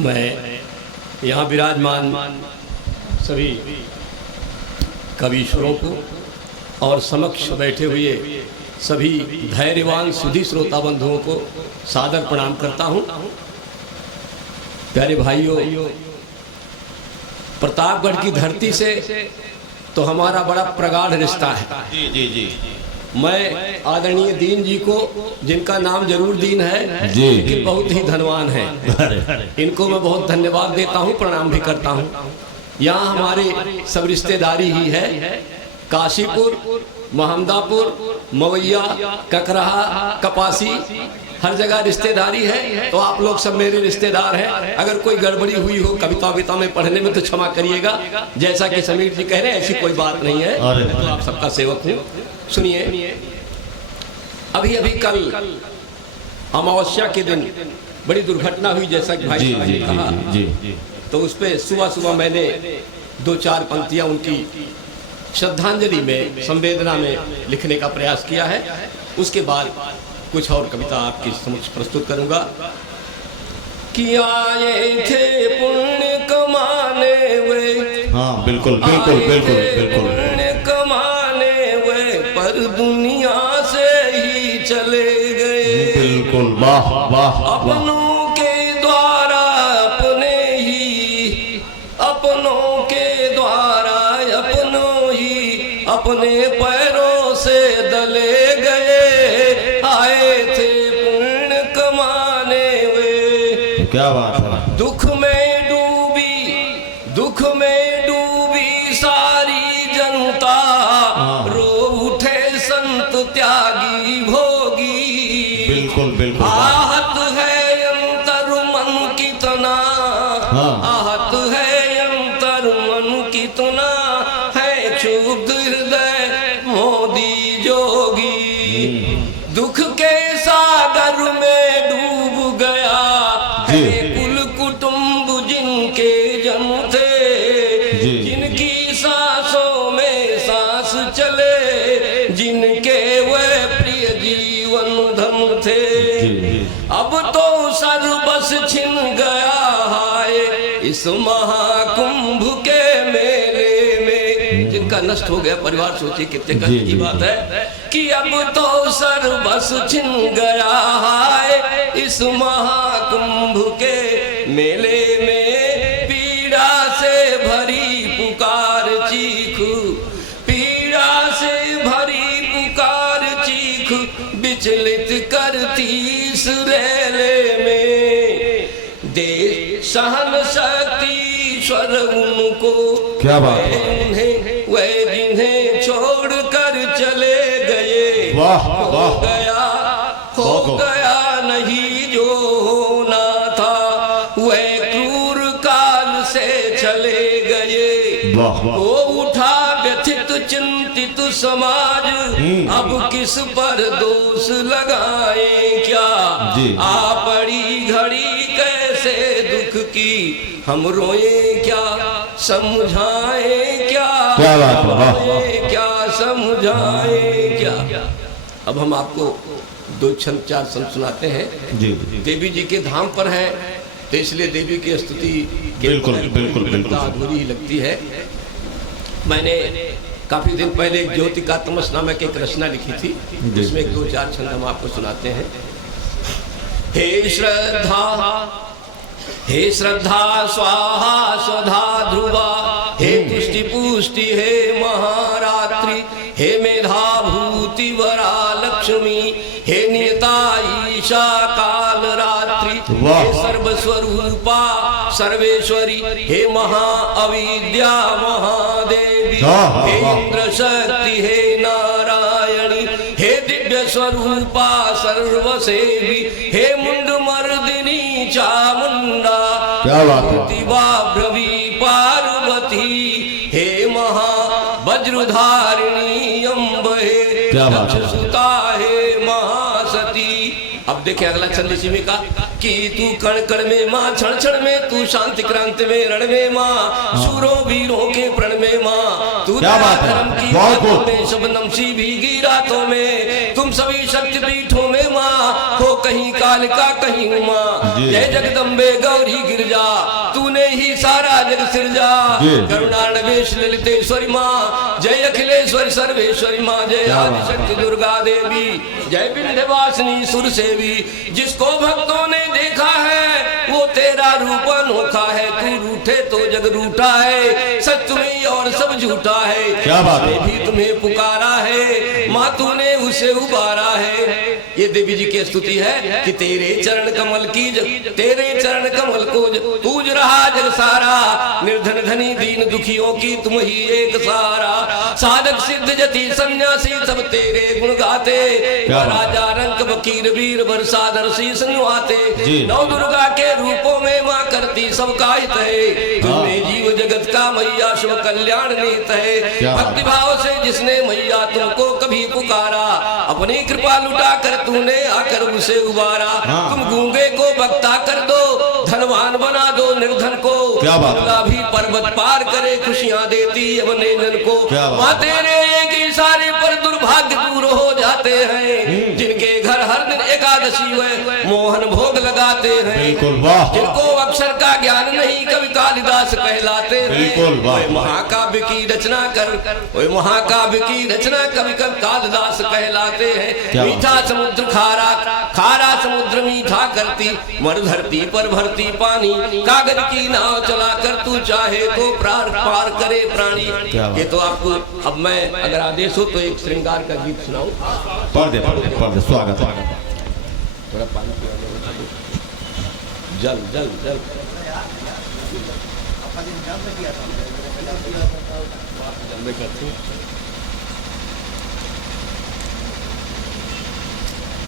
मैं यहाँ विराजमान सभी कवीश्वरों को और समक्ष बैठे हुए सभी धैर्यवान सुधी श्रोता बंधुओं को सादर प्रणाम करता हूँ। प्यारे भाइयों, प्रतापगढ़ की धरती से तो हमारा बड़ा प्रगाढ़ रिश्ता है। जी जी जी। मैं आदरणीय दीन जी को, जिनका नाम जरूर दीन है जी, लेकिन बहुत ही धनवान है, इनको मैं बहुत धन्यवाद देता हूँ, प्रणाम भी करता हूँ। यहाँ हमारे सब रिश्तेदारी ही है। काशीपुर, मोहम्मदापुर, मवैया, ककरहा, कपासी, हर जगह रिश्तेदारी है। तो आप लोग सब मेरे रिश्तेदार हैं। अगर कोई गड़बड़ी हुई हो कविता विता में पढ़ने में तो क्षमा करिएगा। जैसा कि समीर जी कह रहे हैं, ऐसी कोई बात नहीं है। तो आप सबका सेवक हूँ। सुनिए, अभी अभी कल अमावस्या के दिन बड़ी दुर्घटना हुई, जैसा कि भाई ने कहा। तो उस पर सुबह सुबह मैंने 2-4 पंक्तियां उनकी श्रद्धांजलि में, संवेदना में लिखने का प्रयास किया है। उसके बाद कुछ और कविता आपके समक्ष प्रस्तुत करूंगा। कि आए थे पुण्य कमाने वे, हाँ बिल्कुल बिल्कुल बिल्कुल बिल्कुल, पुण्य कमाने वे पर दुनिया से ही चले गए। बिल्कुल, वाह वाह। अपनों के द्वारा अपने ही, अपनों के द्वारा अपनों ही अपने पैरों से दले गए। आए थे पुण्य कमाने वे। क्या बात है। दुख में डूबी सारी जनता, रो उठे संत त्यागी भोगी। बिल्कुल बिल्कुल। आहत है अंतर मन कितना, आहत है अंतर मन कितना, है क्षुब्ध हृदय मोदी जोगी। दुख के सागर में डूब गया है कुल कुटुंब जिनके जन थे, जिनकी सांसों में सांस चले, जिनके वह प्रिय जीवन धन थे। अब तो सर्वस छिन गया है इस महाकुंभ के मेले में। जिनका नष्ट हो गया परिवार, सोचिए कितने कष्ट की बात है। कि अब तो सर्वस छिन गया है इस महाकुंभ के मेले में। पीड़ा से भरी पुकार चीखू, पीड़ा से भरी पुकार चीखू, विचलित करती इस रेले में। दे सहन शक्ति ईश्वर उनको, क्या बात है। वह जिन्हें छोड़ कर चले गए। वाह वाह। हो गया नहीं जो होना था, वह क्रूर काल से चले गए। वो उठा व्यथित चिंतित समाज, अब किस पर दोष लगाए क्या। आ पड़ी घड़ी कैसे दुख की, हम रोए क्या समझाए क्या, क्या समझाए क्या। अब हम आपको 2 छंद 4 छंद सुनाते हैं। देवी जी के धाम पर है तो इसलिए देवी की स्तुति बिल्कुल बिल्कुल बिल्कुल अधूरी ही लगती है। मैंने काफी दिन पहले एक ज्योति का तमस नामक एक रचना लिखी थी, जिसमें 2-4 छंद हम आपको सुनाते हैं। हे श्रद्धा स्वाहा स्वधा ध्रुवा, हे पुष्टि पुष्टि हे महारात्रि, हे मेधा भूति वरा लक्ष्मी, हे नियता ईशा काल रात्रि, हे सर्वस्वरूपा सर्वेश्वरी, हे महा अविद्या महादेवी, हे इंद्र शक्ति हे नारायणी, हे दिव्य स्वरूपा सर्वसेवी, हे मुंड मर्दिनी चामुंडा, भ्रवी पार्वती, हे महा वज्रधारिणी अम्ब, हे सुता हे महासती। अब देखें अगला छंद इसी में का। कि तू कण कण में माँ, क्षण क्षण में तू शांति क्रांति में रण में माँ, शूरों वीरों के प्रण में माँ, तू क्या बात है, धर्म की बहुत बातों खूब। में शबनम सी भीगी रातों में, तुम सभी शक्तिपीठों में माँ, हो कहीं कालिका कहीं उमा, जी। जय जगदम्बे गौरी गिरजा, तूने ही सारा जग सिरजा, जी। करुणानवेश ललितेश्वरी माँ, जय अखिलेश्वर सर्वेश्वरी माँ, जय क्या बात आदिशक्ति दुर्गा देवी, जय विंध्यवासिनी सुर सेवी, जिसको भक्तों ने देखा है वो तेरा रूप अनोखा है, तू रूठे तो जग रूठा है, सच तुम्हें और सब झूठा है, क्या बात है। उसने भी तुम्हें पुकारा है, माँ तूने उसे उबारा है। ये देवी जी की स्तुति है कि तेरे चरण कमल की तेरे चरण कमल को पूज रहा जग सारा, निर्धन धनी दीन दुखियों की तुम ही एक सहारा, साधक सिद्ध जति सन्यासी सब तेरे गुण गाते, क्या बात है। राजा रंक फकीर वीर बरसादर शीस नुआते, जी। नौ दुर्गा के रूपों में माँ करती सबका हित है, तुमने जीव जगत का मैया शुभ कल्याण नीत है, क्या बात है। भक्ति भाव से जिसने मैया तुमको कभी पुकारा, अपनी कृपा लुटा कर तूने आकर उसे उबारा, हाँ। तुम गूंगे को बक्ता कर दो, धनवान बना दो निर्धन को, क्या बात है। दुर्गा भी पर्वत पार करे खुशियां देती अपने जन को, क्या बात है। माँ तेरे एक इशारे पर दुर्भाग्य दूर हो जाते हैं, जिनके घर हर दिन एकादशी व मोहन भोग लगाते हैं, बिल्कुल वाह, जिनको अक्षर का ज्ञान नहीं कवि कालिदास कहलाते हैं, बिल्कुल वाह। वे महाकाव्य की रचना कर, वे महाकाव्य की रचना कवि कालिदास कहलाते हैं, क्या मीठा समुद्र खारा, खारा समुद्र मीठा करती, मर धरती पर भरती पानी, कागज की नाव चला कर तू चाहे तो पार करे प्राणी। क्या बात। ये तो आपको अब मैं अगर आदेश हो तो एक श्रृंगार का गीत सुनाऊं। पढ़ दे स्वागत है। थोड़ा पानी पिया लो। जल जल जल मैं करती हूँ।